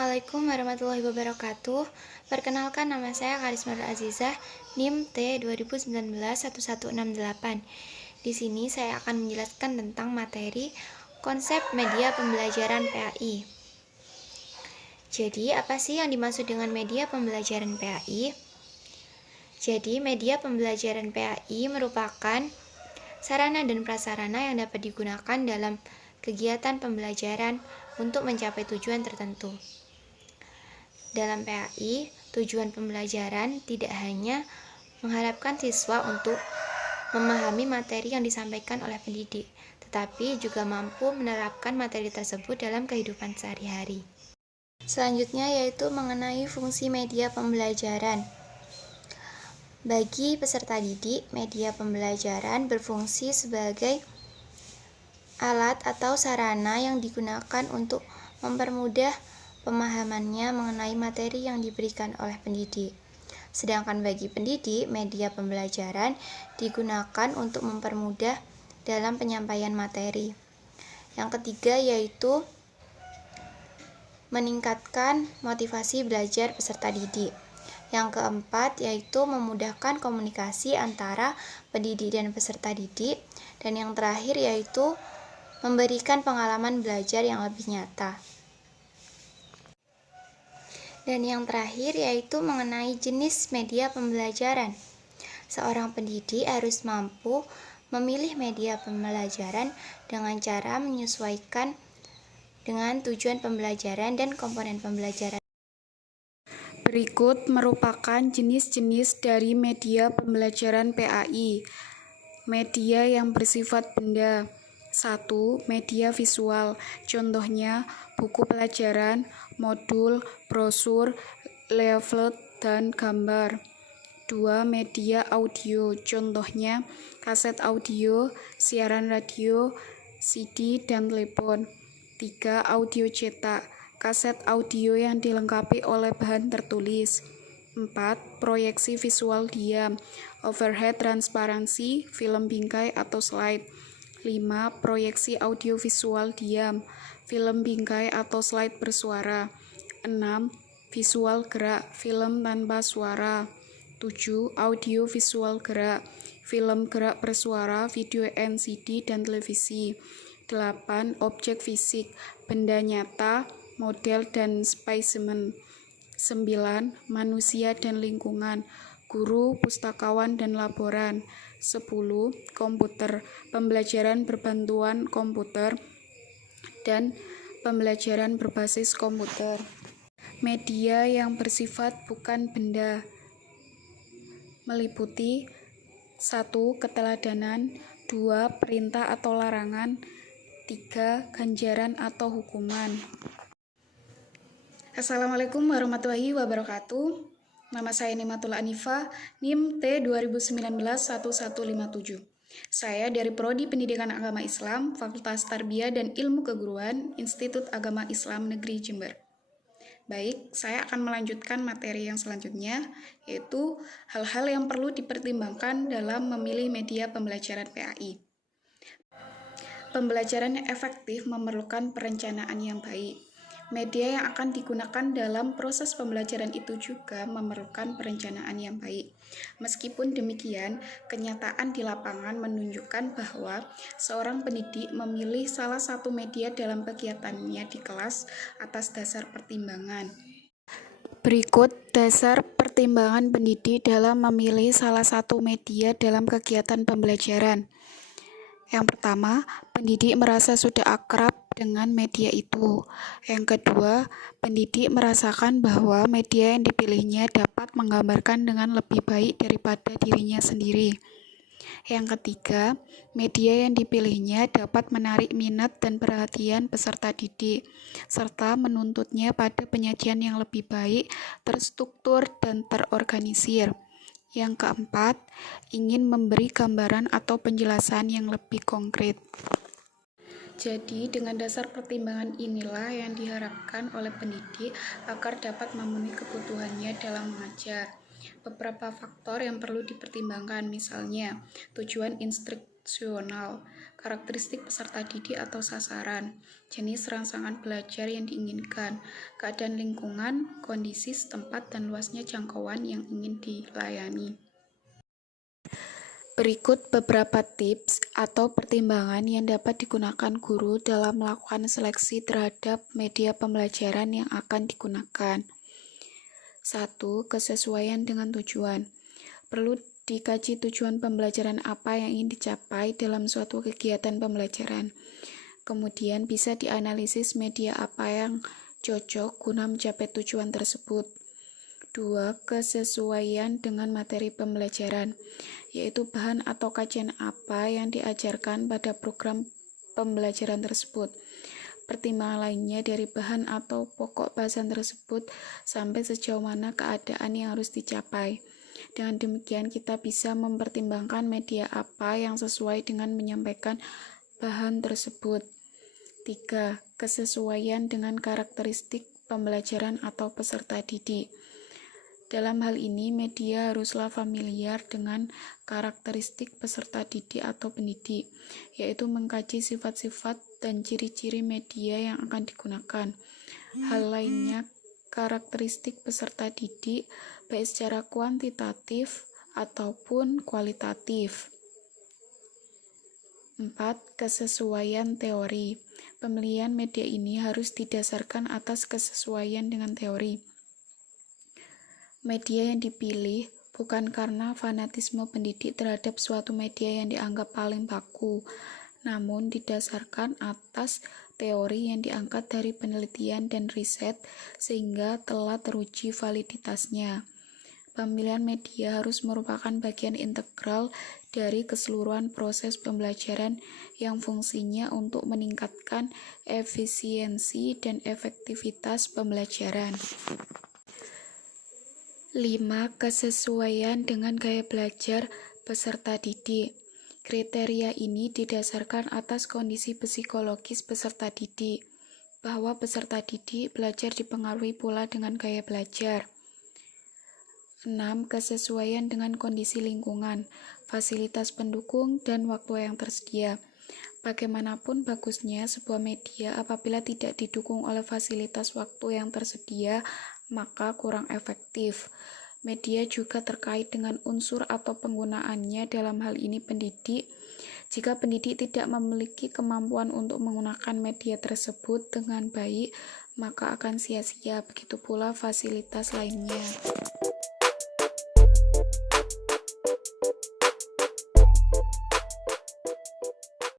Assalamualaikum warahmatullahi wabarakatuh. Perkenalkan, nama saya Karisma Nur Azizah, NIM T 2019-1168. Di sini saya akan menjelaskan tentang materi konsep media pembelajaran PAI. Jadi, apa sih yang dimaksud dengan media pembelajaran PAI? Jadi, media pembelajaran PAI merupakan sarana dan prasarana yang dapat digunakan dalam kegiatan pembelajaran untuk mencapai tujuan tertentu. Dalam PAI, tujuan pembelajaran tidak hanya mengharapkan siswa untuk memahami materi yang disampaikan oleh pendidik, tetapi juga mampu menerapkan materi tersebut dalam kehidupan sehari-hari. Selanjutnya yaitu mengenai fungsi media pembelajaran. Bagi peserta didik, media pembelajaran berfungsi sebagai alat atau sarana yang digunakan untuk mempermudah pemahamannya mengenai materi yang diberikan oleh pendidik. Sedangkan bagi pendidik, media pembelajaran digunakan untuk mempermudah dalam penyampaian materi. Yang ketiga yaitu meningkatkan motivasi belajar peserta didik. Yang keempat yaitu memudahkan komunikasi antara pendidik dan peserta didik. Dan yang terakhir yaitu memberikan pengalaman belajar yang lebih nyata. Dan yang terakhir yaitu mengenai jenis media pembelajaran. Seorang pendidik harus mampu memilih media pembelajaran dengan cara menyesuaikan dengan tujuan pembelajaran dan komponen pembelajaran. Berikut merupakan jenis-jenis dari media pembelajaran PAI. Media yang bersifat benda. 1. Media visual. Contohnya buku pelajaran, modul, brosur, leaflet, dan gambar. 2. Media audio. Contohnya kaset audio, siaran radio, CD, dan telepon. 3. Audio cetak. Kaset audio yang dilengkapi oleh bahan tertulis. 4. Proyeksi visual diam, overhead transparansi, film bingkai atau slide. 5. Proyeksi audio visual diam, film bingkai atau slide bersuara. 6. Visual gerak, film tanpa suara. 7. Audio visual gerak, film gerak bersuara, video NCD dan televisi. 8. Objek fisik, benda nyata, model dan spesimen. 9. Manusia dan lingkungan, guru, pustakawan, dan laboran. 10. Komputer, pembelajaran berbantuan komputer dan pembelajaran berbasis komputer. Media yang bersifat bukan benda meliputi 1. Keteladanan, 2. Perintah atau larangan, 3. Ganjaran atau hukuman. Assalamualaikum warahmatullahi wabarakatuh. Nama saya Nimatul Anifa, NIM T 2019-1157. Saya dari Prodi Pendidikan Agama Islam, Fakultas Tarbiyah dan Ilmu Keguruan, Institut Agama Islam Negeri Jember. Baik, saya akan melanjutkan materi yang selanjutnya, yaitu hal-hal yang perlu dipertimbangkan dalam memilih media pembelajaran PAI. Pembelajaran yang efektif memerlukan perencanaan yang baik. Media yang akan digunakan dalam proses pembelajaran itu juga memerlukan perencanaan yang baik. Meskipun demikian, kenyataan di lapangan menunjukkan bahwa seorang pendidik memilih salah satu media dalam kegiatannya di kelas atas dasar pertimbangan. Berikut dasar pertimbangan pendidik dalam memilih salah satu media dalam kegiatan pembelajaran. Yang pertama, pendidik merasa sudah akrab dengan media itu. Yang kedua, pendidik merasakan bahwa media yang dipilihnya dapat menggambarkan dengan lebih baik daripada dirinya sendiri. Yang ketiga, media yang dipilihnya dapat menarik minat dan perhatian peserta didik, serta menuntutnya pada penyajian yang lebih baik, terstruktur, dan terorganisir. Yang keempat, ingin memberi gambaran atau penjelasan yang lebih konkret. Jadi, dengan dasar pertimbangan inilah yang diharapkan oleh pendidik agar dapat memenuhi kebutuhannya dalam mengajar. Beberapa faktor yang perlu dipertimbangkan, misalnya tujuan instruksional, karakteristik peserta didik atau sasaran, jenis rangsangan belajar yang diinginkan, keadaan lingkungan, kondisi setempat, dan luasnya jangkauan yang ingin dilayani. Berikut beberapa tips atau pertimbangan yang dapat digunakan guru dalam melakukan seleksi terhadap media pembelajaran yang akan digunakan. 1. Kesesuaian dengan tujuan. Perlu dikaji tujuan pembelajaran apa yang ingin dicapai dalam suatu kegiatan pembelajaran. Kemudian bisa dianalisis media apa yang cocok guna mencapai tujuan tersebut. 2. Kesesuaian dengan materi pembelajaran, yaitu bahan atau kajian apa yang diajarkan pada program pembelajaran tersebut. Pertimbangan lainnya dari bahan atau pokok bahasan tersebut sampai sejauh mana keadaan yang harus dicapai. Dengan demikian kita bisa mempertimbangkan media apa yang sesuai dengan menyampaikan bahan tersebut. 3. Kesesuaian dengan karakteristik pembelajaran atau peserta didik. Dalam hal ini, media haruslah familiar dengan karakteristik peserta didik atau pendidik, yaitu mengkaji sifat-sifat dan ciri-ciri media yang akan digunakan. Hal lainnya, karakteristik peserta didik, baik secara kuantitatif ataupun kualitatif. 4. Kesesuaian teori. Pemilihan media ini harus didasarkan atas kesesuaian dengan teori. Media yang dipilih bukan karena fanatisme pendidik terhadap suatu media yang dianggap paling baku, namun didasarkan atas teori yang diangkat dari penelitian dan riset sehingga telah teruji validitasnya. Pemilihan media harus merupakan bagian integral dari keseluruhan proses pembelajaran yang fungsinya untuk meningkatkan efisiensi dan efektivitas pembelajaran. 5. Kesesuaian dengan gaya belajar peserta didik. Kriteria ini didasarkan atas kondisi psikologis peserta didik, bahwa peserta didik belajar dipengaruhi pula dengan gaya belajar. 6. Kesesuaian dengan kondisi lingkungan, fasilitas pendukung, dan waktu yang tersedia. Bagaimanapun bagusnya sebuah media apabila tidak didukung oleh fasilitas waktu yang tersedia, maka kurang efektif. Media juga terkait dengan unsur atau penggunaannya, dalam hal ini pendidik. Jika pendidik tidak memiliki kemampuan untuk menggunakan media tersebut dengan baik, maka akan sia-sia, begitu pula fasilitas lainnya.